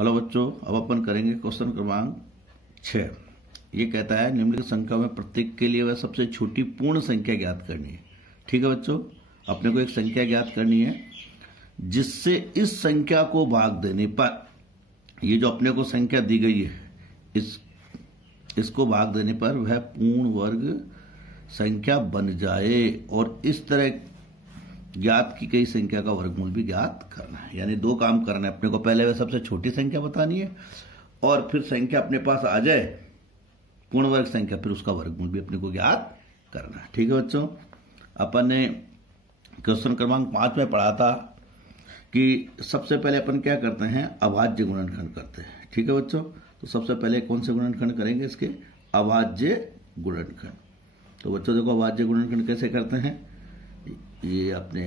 Hello बच्चों, अब अपन करेंगे क्वेश्चन क्रमांक 6। ये कहता है निम्नलिखित संख्या में प्रत्येक के लिए वह सबसे छोटी पूर्ण संख्या ज्ञात करनी है। ठीक है बच्चों, अपने को एक संख्या ज्ञात करनी है जिससे इस संख्या को भाग देने पर, ये जो अपने को संख्या दी गई है इसको भाग देने पर वह पूर्ण वर्ग संख्या बन जाए, और इस तरह ज्ञात की गई संख्या का वर्गमूल भी ज्ञात करना है। यानी दो काम करना है अपने को, पहले वह सबसे छोटी संख्या बतानी है और फिर संख्या अपने पास आ जाए पूर्ण वर्ग संख्या, फिर उसका वर्गमूल भी अपने को ज्ञात करना है। ठीक है बच्चों, अपन ने क्वेश्चन क्रमांक 5 में पढ़ा था कि सबसे पहले अपन क्या करते हैं, अभाज्य गुणनखंड करते हैं। ठीक है बच्चों, तो सबसे पहले कौन से गुणनखंड करेंगे, इसके अभाज्य गुणनखंड। तो बच्चों देखो, अभाज्य गुणनखंड कैसे करते हैं, ये आपने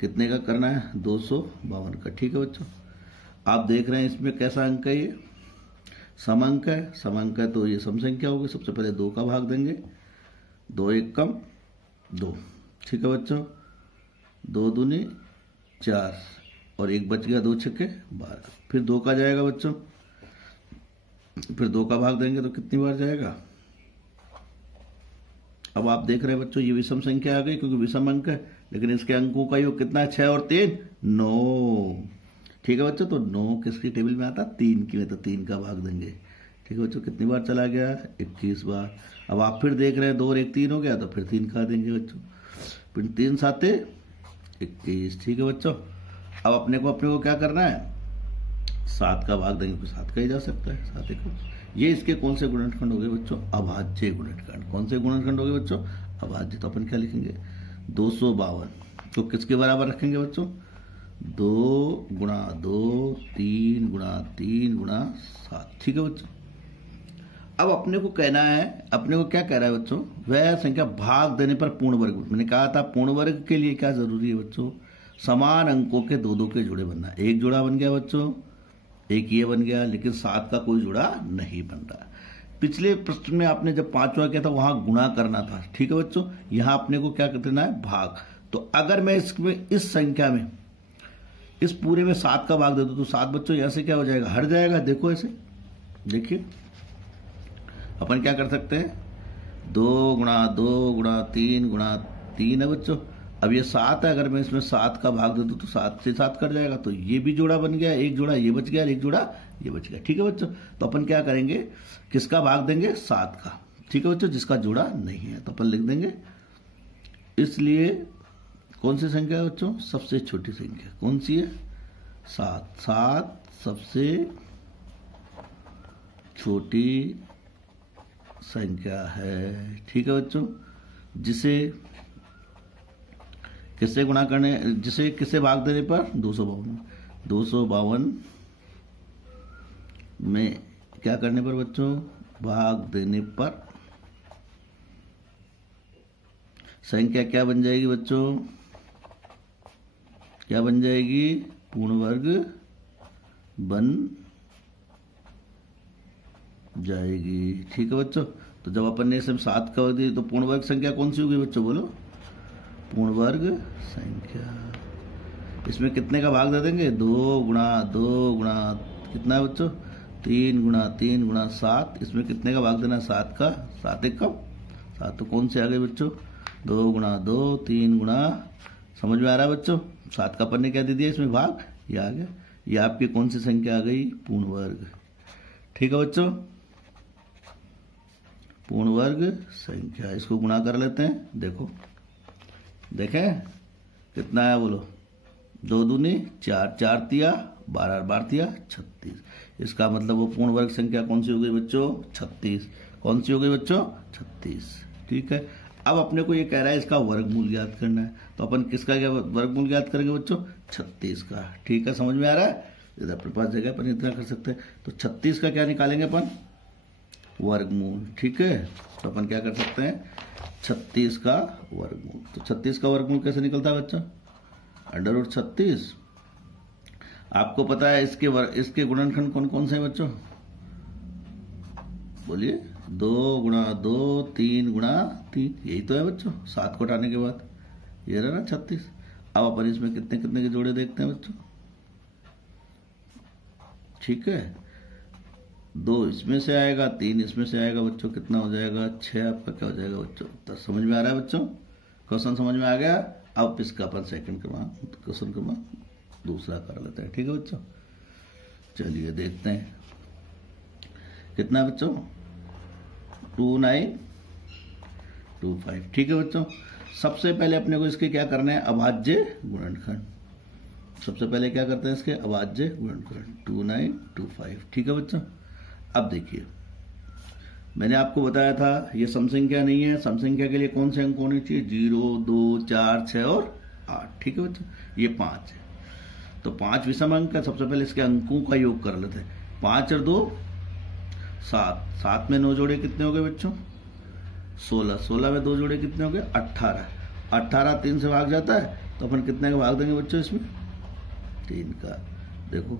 कितने का करना है, 252 का। ठीक है बच्चों, आप देख रहे हैं इसमें कैसा अंक है, ये सम अंक है। सम अंक है तो ये सम संख्या होगी। सबसे पहले 2 का भाग देंगे, 2 एक कम 2। ठीक है बच्चों, 2 दूनी 4 और 1 बच गया, 2 छक्के 12। फिर 2 का जाएगा बच्चों, फिर 2 का भाग देंगे तो कितनी बार जाएगा। अब आप देख रहे हैं बच्चों, ये विषम संख्या आ गई क्योंकि विषम अंक है, लेकिन इसके अंकों का योग कितना है, 6 और 3 9। ठीक है बच्चों, तो 9 किसकी टेबल में आता, 3 की में, तो 3 का भाग देंगे। ठीक है बच्चों, कितनी बार चला गया, 21 बार। अब आप फिर देख रहे हैं 2 और 1 3 हो गया, तो फिर 3 का देंगे बच्चों, फिर 3 7 21। ठीक है बच्चों, अब अपने को क्या करना है, 7 का भाग देंगे, फिर 7 का ही जा सकता है, 7 1। ये इसके कौन से गुणनखंड हो गए बच्चों, अभाज्य गुणनखंड। कौन से गुणनखंड हो गए बच्चों, अभाज्य। तो अपन क्या लिखेंगे, 252 तो किसके बराबर रखेंगे बच्चों, 2 गुणा 2 3 गुणा 3 गुणा 7। ठीक है बच्चों, अब अपने को कहना है, अपने को क्या कह रहा है बच्चों, वह संख्या भाग देने पर पूर्ण वर्ग। मैंने कहा था पूर्ण वर्ग के लिए क्या जरूरी है बच्चों, समान अंकों के 2 के जोड़े बनना। एक जोड़ा बन गया बच्चों, एक ये बन गया, लेकिन 7 का कोई जुड़ा नहीं बन रहा। पिछले प्रश्न में आपने जब 5वां किया था वहां गुणा करना था। ठीक है बच्चों, यहां अपने को क्या करना है, भाग। तो अगर मैं इसमें इस संख्या में इस पूरे में 7 का भाग दे दूं तो 7 बच्चों यहां से क्या हो जाएगा, हट जाएगा। देखो ऐसे, देखिए अपन क्या कर सकते हैं, 2 गुणा 2 गुणा 3 गुणा 3 है बच्चों। अब ये 7 है, अगर मैं इसमें 7 का भाग दे दूं तो 7 से 7 कट जाएगा, तो ये भी जोड़ा बन गया, एक जोड़ा ये बच गया, एक जोड़ा ये बच गया। ठीक है बच्चों, तो अपन क्या करेंगे, किसका भाग देंगे, 7 का। ठीक है बच्चों, जिसका जोड़ा नहीं है तो अपन लिख देंगे। इसलिए कौन सी संख्या है बच्चों, सबसे छोटी संख्या कौन सी है, 7। 7 सबसे छोटी संख्या है। ठीक है बच्चों, जिसे किससे गुणा करने, जिसे किससे भाग देने पर, 252 में क्या करने पर बच्चों, भाग देने पर संख्या क्या बन जाएगी बच्चों, क्या बन जाएगी, पूर्ण वर्ग बन जाएगी। ठीक है बच्चों, तो जब अपन ने इसमें 7 का दी तो पूर्ण वर्ग संख्या कौन सी होगी बच्चों, बोलो, पूर्ण वर्ग संख्या। इसमें कितने का भाग दे देंगे, 2 गुणा 2 गुणा कितना है बच्चों, 3 गुणा 3 गुणा 7। इसमें कितने का भाग देना है, 7 का। 7 एक कम 7, तो कौन से आ गए बच्चों, 2 गुणा 2 3 गुणा, समझ में आ रहा है बच्चों। 7 का अपन ने क्या दे दिया इसमें भाग, ये आ गया। ये आपकी कौन सी संख्या आ गई, पूर्ण वर्ग। ठीक है बच्चों, पूर्ण वर्ग संख्या। इसको गुणा कर लेते हैं, देखो देखें कितना है, बोलो, 2 दूनी 4 4 तिया 12 12 तिया 36। इसका मतलब वो पूर्ण वर्ग संख्या कौन सी हो गई बच्चों, 36। कौन सी हो गई बच्चों, 36। ठीक है, अब अपने को ये कह रहा है इसका वर्गमूल ज्ञात करना है, तो अपन किसका क्या वर्गमूल ज्ञात करेंगे बच्चों, 36 का। ठीक है, समझ में आ रहा है, इधर अपने पास जगह अपन इतना कर सकते हैं। तो 36 का क्या निकालेंगे अपन, वर्गमूल। ठीक है, तो अपन क्या कर सकते हैं, 36 का वर्गमूल। तो 36 का वर्गमूल कैसे निकलता है बच्चा, √36। आपको पता है इसके गुणनखंड कौन कौन से हैं बच्चों, बोलिए, 2 गुणा 2 3 गुणा 3, यही तो है बच्चों। 7 को हटाने के बाद ये रहा ना 36। अब अपन इसमें कितने कितने के जोड़े देखते हैं बच्चों, ठीक है, 2 इसमें से आएगा, 3 इसमें से आएगा बच्चों, कितना हो जाएगा 6 आपका क्या हो जाएगा बच्चों 10। समझ में आ रहा है बच्चों, क्वेश्चन समझ में आ गया। अब इसका अपन सेकंड क्वेश्चन दूसरा कर लेते हैं, ठीक है बच्चों। चलिए देखते हैं कितना है बच्चों 2925, ठीक है बच्चों। सबसे पहले अपने को इसके क्या करना है, अभाज्य गुणनखंड। सबसे पहले क्या करते हैं इसके अभाज्य गुणनखंड 2925, ठीक है बच्चों। अब देखिए मैंने आपको बताया था ये सम संख्या नहीं है, सम संख्या के लिए कौन से अंक होने चाहिए 0, 2, 4, 6 और 8, ठीक है बच्चों। ये 5 है, तो 5 विषम अंक है। सबसे पहले इसके अंकों का योग कर लेते हैं। 5 और 2 7, 7 में 9 जोड़े कितने हो गए बच्चों 16, 16 में 2 जोड़े कितने हो गए 18, 18 3 से भाग जाता है, तो अपन कितने का भाग देंगे बच्चों इसमें 3 का। देखो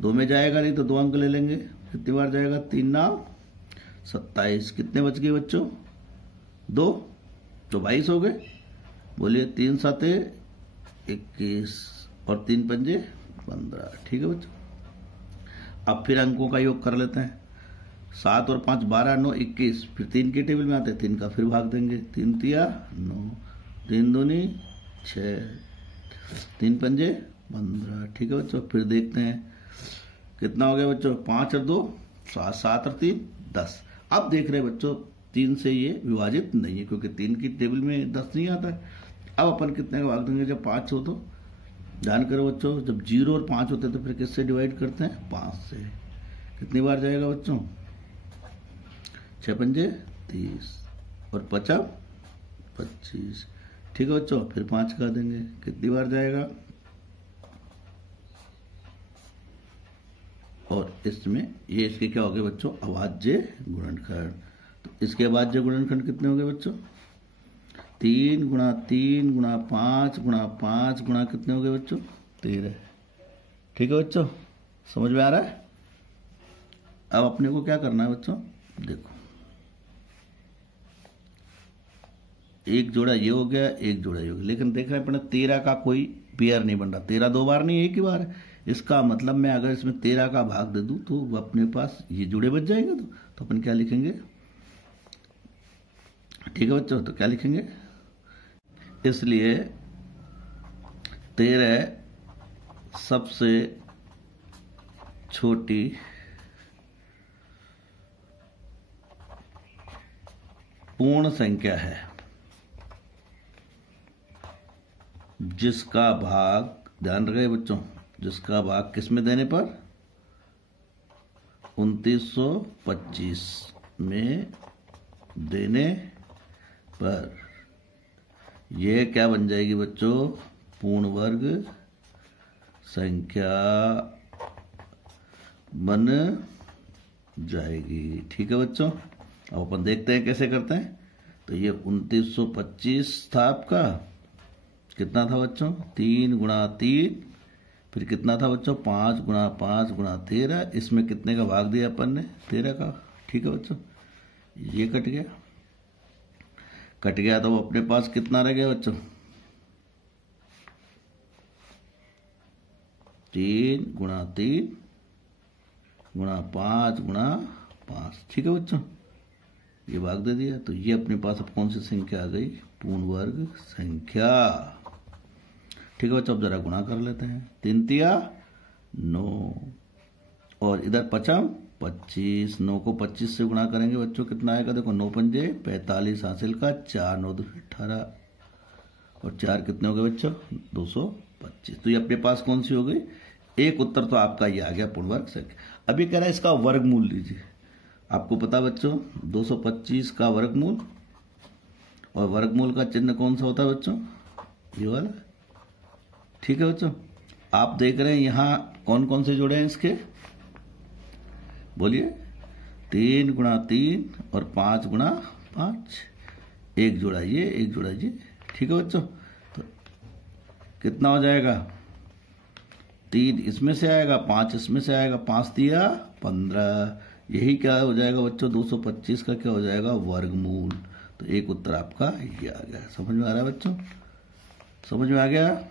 2 में जाएगा नहीं तो 2 अंक ले लेंगे, कितनी बार जाएगा 3 9 27, कितने बच गए बच्चों 2, तो 22 हो गए। बोलिए 3 7 21 और 3 5 15, ठीक है बच्चों। अब फिर अंकों का योग कर लेते हैं। 7 और 5 12 9 21, फिर 3 के टेबल में आते हैं, 3 का फिर भाग देंगे, 3 तिया 9, 3 दूनी 6, 3 पंजे 15, ठीक है बच्चों। फिर देखते हैं कितना हो गया बच्चों 5 और 2 7, 7 और 3 10। अब देख रहे हैं बच्चों 3 से ये विभाजित नहीं है, क्योंकि 3 की टेबल में 10 नहीं आता है। अब अपन कितने का भाग देंगे, जब 5 हो तो ध्यान करो बच्चों, जब 0 और 5 होते हैं तो फिर किससे डिवाइड करते हैं 5 से। कितनी बार जाएगा बच्चों 6 पंजे 30 और 50 25, ठीक है बच्चों। फिर 5 का देंगे, कितनी बार जाएगा, और इसमें ये इसके क्या हो गए बच्चों अभाज्य गुणनखंड। तो इसके अभाज्य गुणनखंड कितने हो गए बच्चों 3 गुणा 3 गुणा 5 गुणा 5 गुणा कितने हो गए बच्चों 13, ठीक है बच्चों। समझ में आ रहा है। अब अपने को क्या करना है बच्चों, देखो एक जोड़ा ये हो गया, एक जोड़ा ये हो गया, लेकिन देख रहे हैं अपने 13 का कोई पेयर नहीं बन रहा। 13 2 बार नहीं, एक ही बार है। इसका मतलब मैं अगर इसमें 13 का भाग दे दूं तो अपने पास ये जोड़े बच जाएंगे। तो अपन क्या लिखेंगे, ठीक है बच्चों, तो क्या लिखेंगे, इसलिए 13 सबसे छोटी पूर्ण संख्या है जिसका भाग, ध्यान रखे बच्चों, जिसका भाग किस में देने पर 2925 में देने पर यह क्या बन जाएगी बच्चों पूर्ण वर्ग संख्या बन जाएगी, ठीक है बच्चों। अब अपन देखते हैं कैसे करते हैं। तो ये 2925 था आपका, कितना था बच्चों 3 गुणा 3, फिर कितना था बच्चों 5 गुणा 5 गुणा 13, इसमें कितने का भाग दिया अपन ने 13 का, ठीक है बच्चों। ये कट गया तो अपने पास कितना रह गया बच्चों 3 गुणा 3 गुणा 5 गुणा 5, ठीक है बच्चों। ये भाग दे दिया, तो ये अपने पास अब कौन सी संख्या आ गई पूर्ण वर्ग संख्या, ठीक है बच्चों। अब जरा गुणा कर लेते हैं, 3 तिया 9 और इधर 5 25, 9 को 25 से गुणा करेंगे बच्चों कितना आएगा, देखो 9 पंजे 45 हासिल का 4 9 18 और 4 कितने हो गए बच्चों 225। तो ये अपने पास कौन सी हो गई, एक उत्तर तो आपका ये आ गया पूर्ण वर्ग संख्या। अभी कह रहा है इसका वर्गमूल लीजिए। आपको पता बच्चों 225 का वर्गमूल, और वर्गमूल का चिन्ह कौन सा होता है बच्चों ये वाला, ठीक है बच्चों। आप देख रहे हैं यहां कौन कौन से जोड़े हैं इसके, बोलिए 3 गुणा 3 और 5 गुणा 5, एक जोड़ा ये एक जोड़ा ये, ठीक है बच्चों। तो कितना हो जाएगा 3 इसमें से आएगा 5 इसमें से आएगा, 5 दिया 15, यही क्या हो जाएगा बच्चों 225 का क्या हो जाएगा वर्गमूल। तो एक उत्तर आपका ये आ गया। समझ में आ रहा है बच्चों, समझ में आ गया,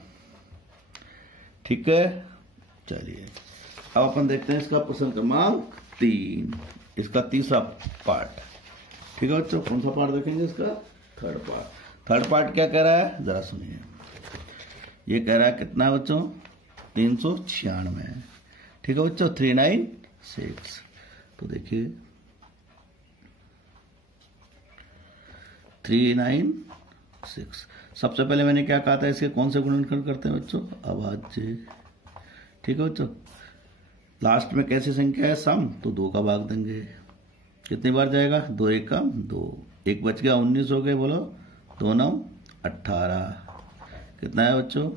ठीक है। चलिए अब अपन देखते हैं इसका प्रश्न क्रमांक 3, इसका तीसरा पार्ट। ठीक है बच्चों, कौन सा पार्ट देखेंगे इसका? Third part. थर्ड पार्ट क्या कह रहा है जरा सुनिए। ये कह रहा है कितना बच्चों? 396। ठीक है बच्चों, 396। तो देखिए 396। सबसे पहले मैंने क्या कहा था, इसके कौन से गुणनखंड करते हैं बच्चों? अभाज्य। ठीक है बच्चों, लास्ट में कैसी संख्या है? सम, तो 2 का भाग देंगे। कितनी बार जाएगा? 2 1 का 2, 1 बच गया, 19 हो गए। बोलो 2 9 18। कितना है बच्चों?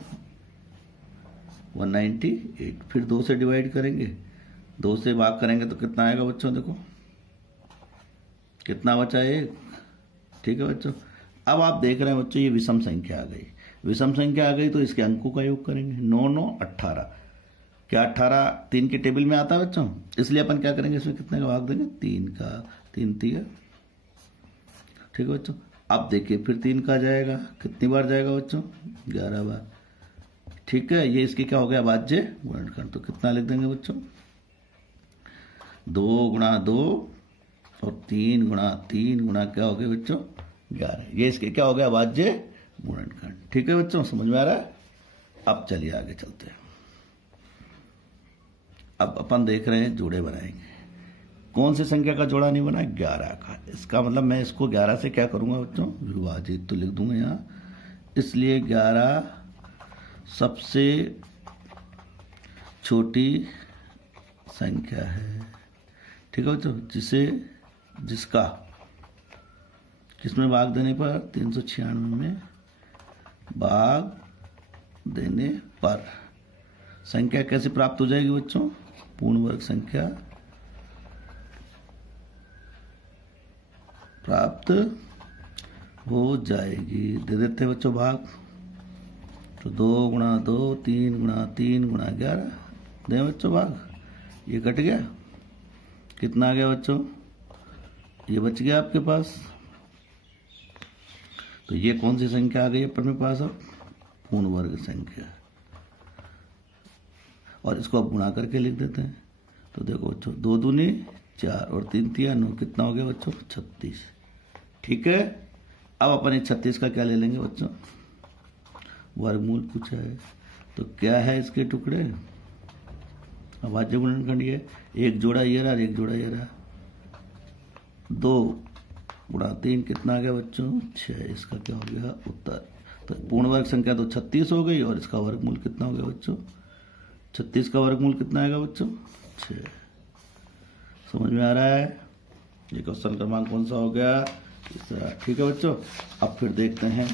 198। फिर 2 से डिवाइड करेंगे, 2 से भाग करेंगे तो कितना आएगा बच्चों? देखो कितना बचा? 1। ठीक है बच्चों, अब आप देख रहे हैं बच्चों ये विषम संख्या आ गई। विषम संख्या आ गई तो इसके अंकों का योग करेंगे। 9 9 18। क्या 18 3 के टेबल में आता है बच्चों? इसलिए अपन क्या करेंगे, इसमें कितने का भाग देंगे? 3 का। 3 3। ठीक है बच्चों, अब देखिए फिर 3 का जाएगा। कितनी बार जाएगा बच्चों? 11 बार। ठीक है, ये इसके क्या हो गया? अभाज्य गुणनखंड। तो कितना लिख देंगे बच्चों? 2 गुणा 2 और 3 गुणा 3 गुणा क्या हो गया बच्चों? 11। ये इसके क्या हो गया? अभाज्य गुणनखंड। ठीक है बच्चों, समझ में आ रहा है? अब चलिए आगे चलते हैं। अब अपन देख रहे हैं जोड़े बनाएंगे। कौन सी संख्या का जोड़ा नहीं बना? 11 का। इसका मतलब मैं इसको 11 से क्या करूंगा बच्चों? विभाजित। तो लिख दूंगा यहां, इसलिए 11 सबसे छोटी संख्या है। ठीक है बच्चों, जिसका किसमें भाग देने पर? 396 में भाग देने पर संख्या कैसे प्राप्त हो जाएगी बच्चों? पूर्ण वर्ग संख्या प्राप्त हो जाएगी। दे देते हैं बच्चों भाग। तो 2 गुणा 2 3 गुणा 3 गुणा 11 दें बच्चों भाग। ये कट गया, कितना आ गया बच्चों? ये बच गया आपके पास। तो ये कौन सी संख्या आ गई अपने पास? अब पूर्ण वर्ग संख्या। और इसको अब गुणा करके लिख देते हैं। तो देखो बच्चों, 2 दूनी 4 और 3 3 9, कितना हो गया बच्चों? 36। ठीक है, अब अपन इस 36 का क्या ले लेंगे बच्चों? वर्गमूल पूछा है तो क्या है इसके टुकड़े? अभाज्य गुणनखंड। ये एक जोड़ा ये रहा और एक जोड़ा ये रहा। 2 गुणा 3 कितना आ गया बच्चों? 6। इसका क्या हो गया? उत्तर। तो पूर्ण वर्ग संख्या तो 36 हो गई और इसका वर्गमूल कितना हो गया बच्चों? 36 का वर्गमूल कितना आएगा बच्चों? 6। समझ में आ रहा है? ये क्वेश्चन क्रमांक कौन सा हो गया? तीसरा। ठीक है बच्चों, अब फिर देखते हैं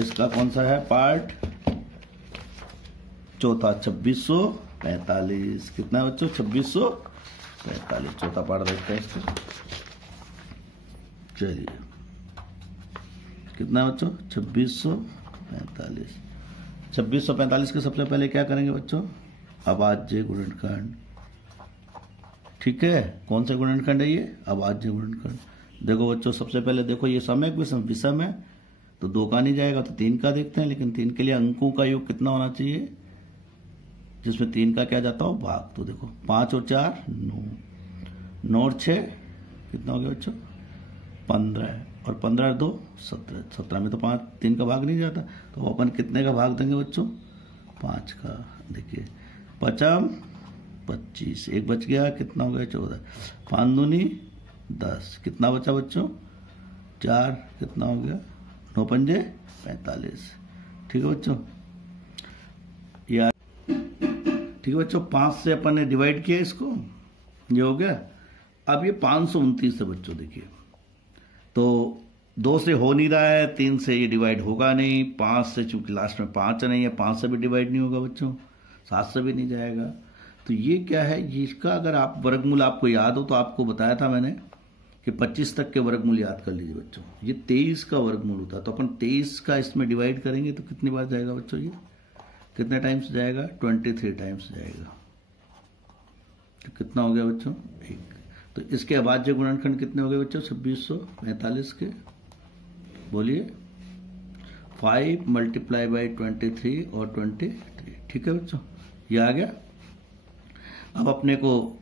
इसका कौन सा है पार्ट? चौथा, 2645। कितना है बच्चों? 2645। चौथा पार्ट देखते हैं इसका। चलिए, कितना है बच्चों? 2645। 2645 के सबसे पहले क्या करेंगे बच्चों? अभाज्य गुणनखंड। ठीक है, कौन सा गुणनखंड है ये? अभाज्य गुणनखंड। देखो बच्चों, सबसे पहले देखो ये सम है विषम है, तो 2 का नहीं जाएगा तो 3 का देखते हैं। लेकिन 3 के लिए अंकों का योग कितना होना चाहिए? जिसमें 3 का क्या जाता हो? भाग। तो देखो 5 और 4 9, 9 और 6 कितना हो गया बच्चों? 15। और 15 और 2 17। 17 में तो 3 का भाग नहीं जाता, तो अपन कितने का भाग देंगे बच्चों? 5 का। देखिए 5 25, 1 बच गया, कितना हो गया? 14। 5 दूनी 10, कितना बचा बच्चों? 4, कितना हो गया? 9 पंजे 45। ठीक है बच्चों, यार ठीक है बच्चों, 5 से अपन ने डिवाइड किया इसको, ये हो गया। अब ये 529 है बच्चों। देखिए तो 2 से हो नहीं रहा है, 3 से ये डिवाइड होगा नहीं, 5 से चूंकि लास्ट में 5 नहीं है, 5 से भी डिवाइड नहीं होगा बच्चों, 7 से भी नहीं जाएगा। तो ये क्या है? इसका अगर आप वर्गमूल आपको याद हो तो आपको बताया था मैंने कि 25 तक के वर्गमूल याद कर लीजिए बच्चों। ये 23 का वर्गमूल होता है, तो अपन 23 का इसमें डिवाइड करेंगे तो कितनी बार जाएगा बच्चों? ये कितने टाइम्स जाएगा? 23 टाइम्स जाएगा। तो कितना हो गया बच्चों? 1। तो इसके अभाज्य गुणनखंड कितने हो गए बच्चों? 2645 के। बोलिए 5 × 23 और 23। ठीक है बच्चों, ये आ गया। अब अपने को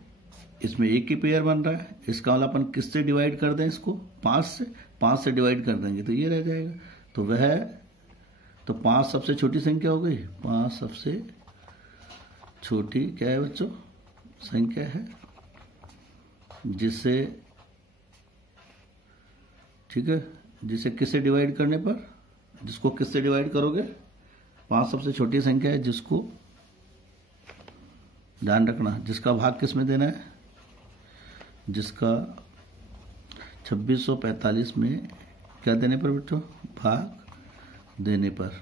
इसमें एक ही पेयर बन रहा है, इसका मतलब अपन किससे डिवाइड कर दें इसको, 5 से डिवाइड कर देंगे तो ये रह जाएगा। तो वह तो 5 सबसे छोटी संख्या हो गई, 5 सबसे छोटी क्या है बच्चों, संख्या है जिसे, ठीक है, जिसे किससे डिवाइड करने पर, जिसको किससे डिवाइड करोगे, 5 सबसे छोटी संख्या है जिसको, ध्यान रखना, जिसका भाग किस में देना है, जिसका 2645 में क्या देने पर बच्चों, भाग देने पर।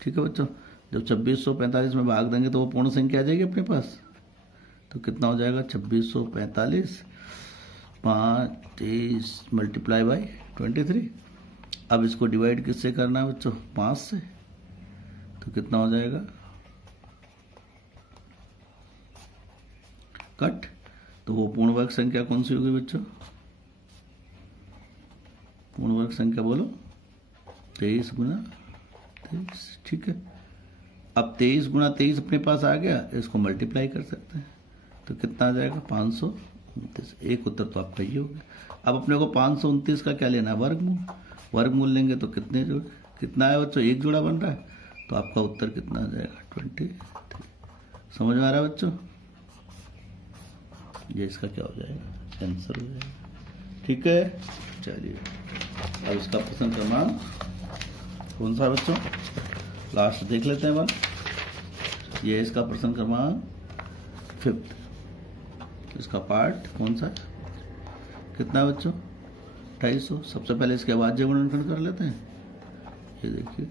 ठीक है बच्चों, जब 2645 में भाग देंगे तो वो पूर्ण संख्या आ जाएगी अपने पास। तो कितना हो जाएगा, 2645 5 23 मल्टीप्लाई बाई 23। अब इसको डिवाइड किससे करना है बच्चों, 5 से। तो कितना हो जाएगा, कट। तो वो पूर्ण वर्ग संख्या कौन सी होगी बच्चों, पूर्ण वर्ग संख्या बोलो, 23 गुना 23। ठीक है, अब 23 गुना 23 अपने पास आ गया, इसको मल्टीप्लाई कर सकते हैं तो कितना आ जाएगा, 529। एक उत्तर तो आपका ये हो गया। अब अपने को 529 का क्या लेना है, वर्गमूल। वर्गमूल लेंगे तो कितने जोड़, कितना है बच्चों, एक जोड़ा बन रहा है, तो आपका उत्तर कितना आ जाएगा, 23। समझ में आ रहा है बच्चों, ये इसका क्या हो जाएगा, आंसर हो जाएगा। ठीक है, चलिए अब इसका प्रश्न क्रमांक कौन सा है बच्चों, लास्ट देख लेते हैं बार। ये इसका प्रश्न क्रमांक 5th, इसका पार्ट कौन सा है, कितना है बच्चों, 250। सबसे पहले इसके अभाज्य गुणनखंड कर लेते हैं। ये देखिए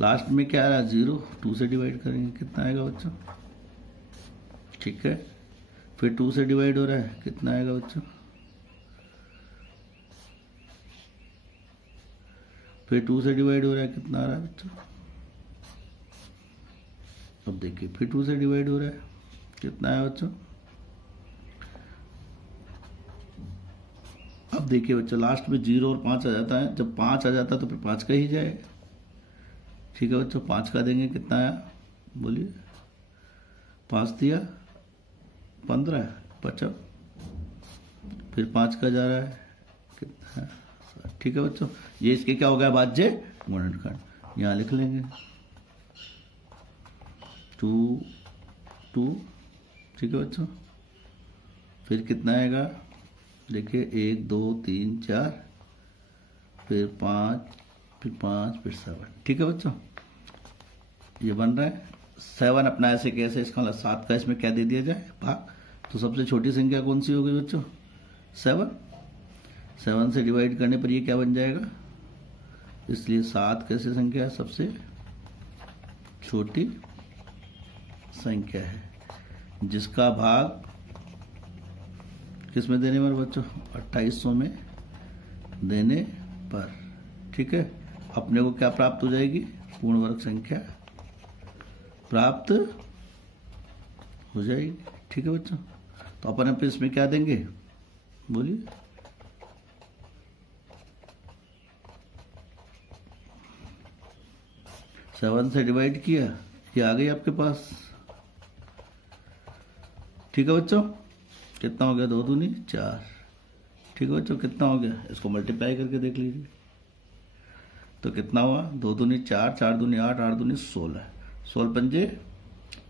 लास्ट में क्या आ रहा है, 0, 2 से डिवाइड करेंगे, कितना आएगा बच्चों। ठीक है, फिर 2 से डिवाइड हो रहा है, कितना आएगा बच्चों, फिर 2 से डिवाइड हो रहा है, कितना आ रहा है बच्चों। अब देखिए फिर 2 से डिवाइड हो रहा है, कितना है बच्चों। अब देखिए बच्चों लास्ट में 0 और 5 आ जाता है, जब 5 आ जाता है तो फिर 5 का ही जाए। ठीक है बच्चों, 5 का देंगे, कितना आया बोलिए, 5 दिया 15 बचा, फिर 5 का जा रहा है, कितना है। ठीक है बच्चों, ये इसके क्या हो गया, भाज्य गुणनखंड। यहां लिख लेंगे 2 2। ठीक है बच्चों, फिर कितना आएगा, देखिए 1 2 3 4, फिर 5, फिर 5, फिर 7। ठीक है बच्चों, ये बन रहा है 7 अपना ऐसे कैसे, इसका 7 का इसमें क्या दे दिया जाए, भाग। तो सबसे छोटी संख्या कौन सी होगी बच्चों, 7। 7 से डिवाइड करने पर ये क्या बन जाएगा, इसलिए 7 कैसे संख्या है, सबसे छोटी संख्या है जिसका भाग किस में देने पर बच्चों, 2800 में देने पर। ठीक है, अपने को क्या प्राप्त हो जाएगी, पूर्ण वर्ग संख्या प्राप्त हो जाएगी। ठीक है बच्चों, तो अपन इसमें क्या देंगे बोलिए, सेवन से डिवाइड किया, ये आ गई आपके पास। ठीक है बच्चों, कितना हो गया, 2 दूनी 4। ठीक है बच्चों, कितना हो गया, इसको मल्टीप्लाई करके देख लीजिए तो कितना हुआ, 2 दूनी 4, 4 दूनी 8, 8 दूनी 16, 16 पंजे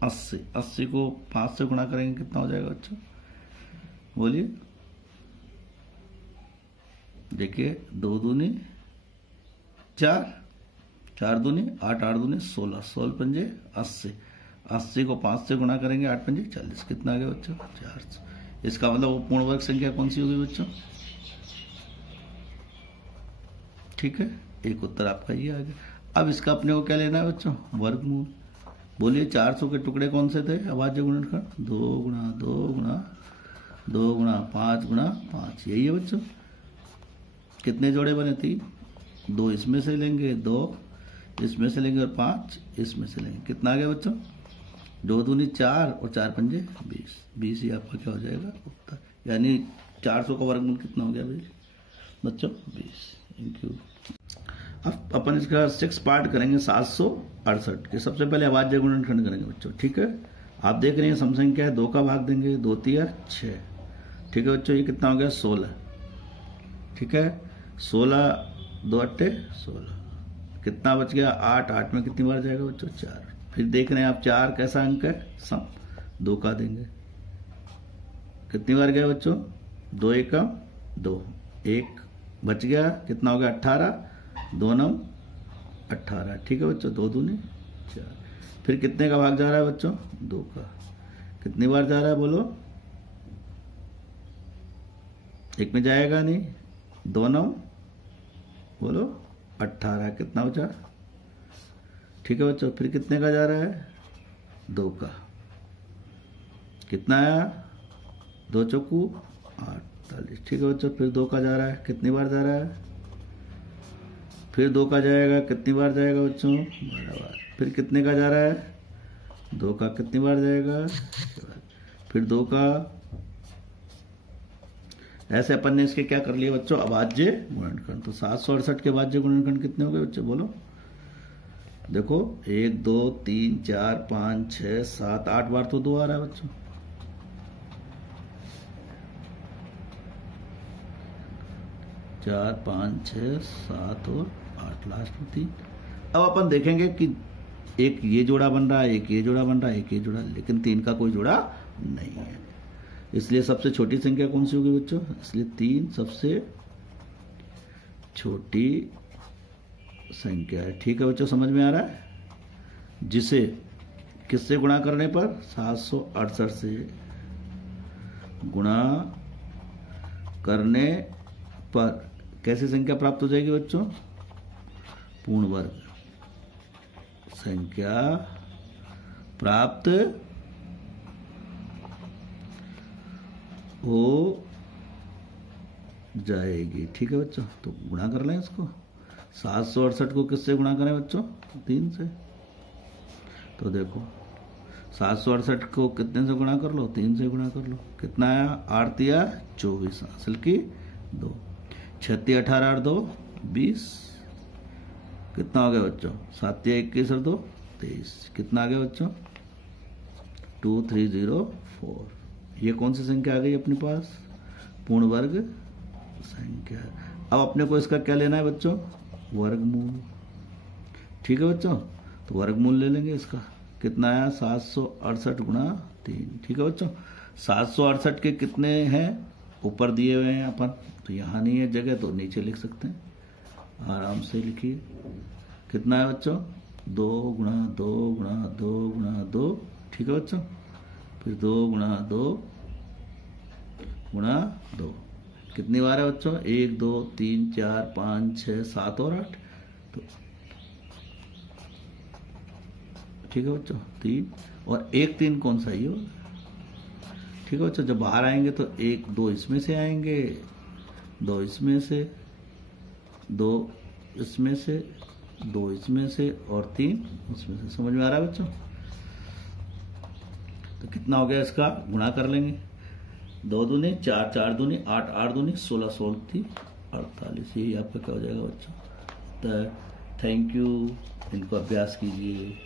80। 80 को 5 से गुणा करेंगे, कितना हो जाएगा बच्चों बोलिए, देखिए 2 दूनी 4, 4 दूनी 8, 8 दूनी 16, 16 पंजे 80। 80 को 5 से गुणा करेंगे, 8 पंजे 40, कितना आ गया बच्चों, 400। इसका मतलब वो पूर्ण वर्ग संख्या कौन सी होगी बच्चों। ठीक है, एक उत्तर आपका ये आ गया। अब इसका अपने को क्या लेना है बच्चों, वर्गमूल। बोलिए 400 के टुकड़े कौन से थे, अभाज्य गुणनखंड, 2 गुणा 2 गुणा 2 गुणा 5 गुणा 5, यही है बच्चों। कितने जोड़े बने, 3, 2 इसमें से लेंगे, 2 इसमें से लेंगे और 5 इसमें से लेंगे, कितना आ गया बच्चों, 2 दूनी 4 और 4 पंजे 20। 20 ही आपका क्या हो जाएगा उत्तर, यानी 400 का वर्गमूल कितना हो गया भाई बच्चों, 20। Thank you. अब अपन इसका 6 पार्ट करेंगे 768 के। सबसे पहले अभाज्य गुणनखंड करेंगे बच्चों। ठीक है, आप देख रहे हैं सम संख्या है, 2 का भाग देंगे, 2 तिया 6। ठीक है बच्चों, ये कितना हो गया 16। ठीक है, 16 2 अट्टे 16, कितना बच गया 8। 8 में कितनी बार जाएगा बच्चों 4। फिर देख रहे हैं आप 4 कैसा अंक है, सम, 2 का देंगे, कितनी बार गया बच्चों 2 एकम 2, 1 बच गया, कितना हो गया 18, 2 9 18। ठीक है बच्चों, 2 दूनी 4। फिर कितने का भाग जा रहा है बच्चों 2 का, कितनी बार जा रहा है बोलो, 1 में जाएगा नहीं, 2 9 बोलो 18, कितना बचा। ठीक है बच्चों, फिर कितने का जा रहा है 2 का, कितना आया 2 चौकू 48। ठीक है बच्चों, फिर 2 का जा रहा है, कितनी बार जा रहा है, फिर 2 का जाएगा, कितनी बार जाएगा बच्चों 12 बार। फिर कितने का जा रहा है 2 का, कितनी बार जाएगा, फिर 2 का। ऐसे अपन ने इसके क्या कर लिया बच्चों, अभाज्य गुणनखंड। तो 768 के अभाज्य गुणनखंड कितने हो गए बच्चों बोलो, देखो 1 2 3 4 5 6 7 8 बार तो 2 आ रहा है बच्चों। चार 5 6 7 और 8, लास्ट में 3। अब अपन देखेंगे कि एक ये जोड़ा बन रहा है, एक ये जोड़ा बन रहा है, एक ये जोड़ा, लेकिन 3 का कोई जोड़ा नहीं है। इसलिए सबसे छोटी संख्या कौन सी होगी बच्चों, इसलिए 3 सबसे छोटी संख्या है। ठीक है बच्चों, समझ में आ रहा है, जिसे किससे गुणा करने पर 768 से गुणा करने पर कैसी संख्या प्राप्त हो जाएगी बच्चों, पूर्ण वर्ग संख्या प्राप्त हो जाएगी। ठीक है बच्चों, तो गुणा कर लें इसको, 768 को किससे गुणा करें बच्चों 3 से। तो देखो 768 को कितने से गुणा कर लो, 3 से गुणा कर लो, कितना आया 8 तिया 24, असल की 2, 6 तिया 18 और 2 20, कितना हो गया बच्चों 7 तिया 21 और 2 23, कितना आ गया बच्चों 2304। ये कौन सी संख्या आ गई अपने पास, पूर्ण वर्ग संख्या। अब अपने को इसका क्या लेना है बच्चों, वर्गमूल। ठीक है बच्चों, तो वर्गमूल ले लेंगे इसका, कितना आया 768 गुणा 3। ठीक है बच्चों, 768 के कितने हैं ऊपर दिए हुए हैं अपन, तो यहाँ नहीं है जगह तो नीचे लिख सकते हैं, आराम से लिखिए। कितना है बच्चों 2 गुणा 2 गुणा 2 गुणा 2। ठीक है बच्चों, फिर 2 गुणा 2 गुणा 2, कितनी बार है बच्चों 1 2 3 4 5 6 7 और 8। तो ठीक है बच्चों 3 और 1 3 कौन सा ही हो। ठीक है बच्चों, जब बाहर आएंगे तो 1 2 इसमें से आएंगे, 2 इसमें से, 2 इसमें से, 2 इसमें से और 3 उसमें से। समझ में आ रहा है बच्चों, तो कितना हो गया इसका गुणा कर लेंगे, 2 दूनी 4 4 दूनी 8 8 दूनी 16 16 थी 48। यही आपका क्या हो जाएगा बच्चों। थैंक यू, इनको अभ्यास कीजिए।